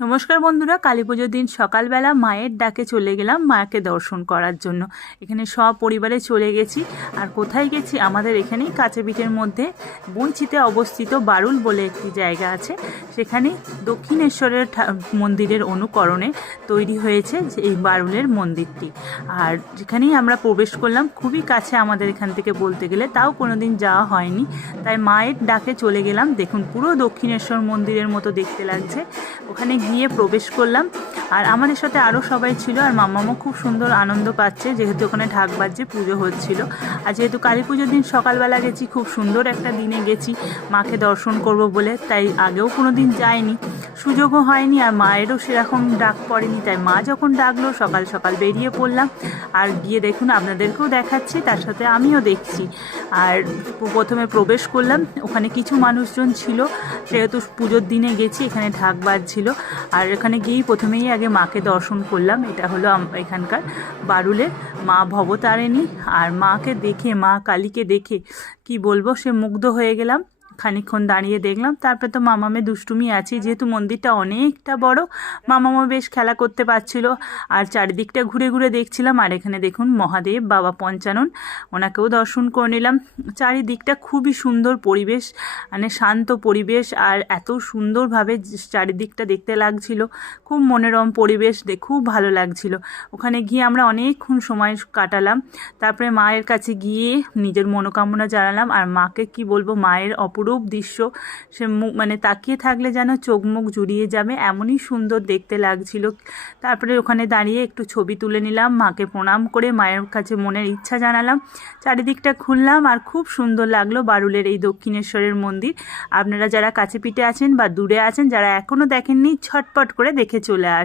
নমস্কার বন্ধুরা, কালী পুজোর দিন সকালবেলা মায়ের ডাকে চলে গেলাম মাকে দর্শন করার জন্য। এখানে সপরিবারে চলে গেছি। আর কোথায় গেছি, আমাদের এখানেই কাছেপিঠের মধ্যে বঞ্চিতে অবস্থিত বারুল বলে একটি জায়গা আছে। সেখানে দক্ষিণেশ্বরের মন্দিরের অনুকরণে তৈরি হয়েছে এই বারুলের মন্দিরটি। আর যেখানেই আমরা প্রবেশ করলাম, খুবই কাছে আমাদের এখান থেকে বলতে গেলে, তাও কোনোদিন যাওয়া হয়নি, তাই মায়ের ডাকে চলে গেলাম। দেখুন, পুরো দক্ষিণেশ্বর মন্দিরের মতো দেখতে লাগছে। ওখানে গিয়ে প্রবেশ করলাম, আর আমাদের সাথে আরও সবাই ছিল। আর মামামও খুব সুন্দর আনন্দ পাচ্ছে, যেহেতু ওখানে ঢাক বাজছে, পুজো হচ্ছিল। আর যেহেতু কালী পুজোর দিন সকালবেলা গেছি, খুব সুন্দর একটা দিনে গেছি মাকে দর্শন করব বলে, তাই আগেও কোনো দিন যাইনি, সুযোগও হয়নি, আর মায়েরও সেরকম ডাক পড়েনি। তাই মা যখন ডাকলো, সকাল সকাল বেরিয়ে পড়লাম। আর গিয়ে দেখুন, আপনাদেরকেও দেখাচ্ছি, তার সাথে আমিও দেখছি। আর প্রথমে প্রবেশ করলাম, ওখানে কিছু মানুষজন ছিল, সেহেতু পুজোর দিনে গেছি, এখানে ঢাক বাজছিল। আর এখানে গিয়েই প্রথমেই আগে মাকে দর্শন করলাম। এটা হলো এখানকার বারুলের মা ভবতারিণী। আর মাকে দেখে, মা কালীকে দেখে কি বলবো, সে মুগ্ধ হয়ে গেলাম। খানিকক্ষণ দাঁড়িয়ে দেখলাম, তারপরে তো মামামে দুষ্টুমি আছে, যেহেতু মন্দিরটা অনেকটা বড়, মামামও বেশ খেলা করতে পারছিল। আর চারিদিকটা ঘুরে ঘুরে দেখছিলাম। আর এখানে দেখুন মহাদেব বাবা পঞ্চানন, ওনাকেও দর্শন করে নিলাম। চারিদিকটা খুবই সুন্দর পরিবেশ, মানে শান্ত পরিবেশ, আর এত সুন্দরভাবে চারিদিকটা দেখতে লাগছিল। খুব মনোরম পরিবেশ, খুব ভালো লাগছিল। ওখানে গিয়ে আমরা অনেকক্ষণ সময় কাটালাম। তারপরে মায়ের কাছে গিয়ে নিজের মনোকামনা জানালাম। আর মাকে কি বলবো, মায়ের অপরূপ দৃশ্য, সে মুখ মানে তাকিয়ে থাকলে যেন চোখ মুখ জুড়িয়ে যাবে, এমনই সুন্দর দেখতে লাগছিল। তারপরে ওখানে দাঁড়িয়ে একটু ছবি তুলে নিলাম, মাকে প্রণাম করে মায়ের কাছে মনের ইচ্ছা জানালাম। চারিদিকটা ঘুরলাম, আর খুব সুন্দর লাগলো বারুলের এই দক্ষিণেশ্বরের মন্দির। আপনারা যারা কাছে পিঠে আছেন বা দূরে আছেন, যারা এখনও দেখেননি, ছটপট করে দেখে চলে আসুন।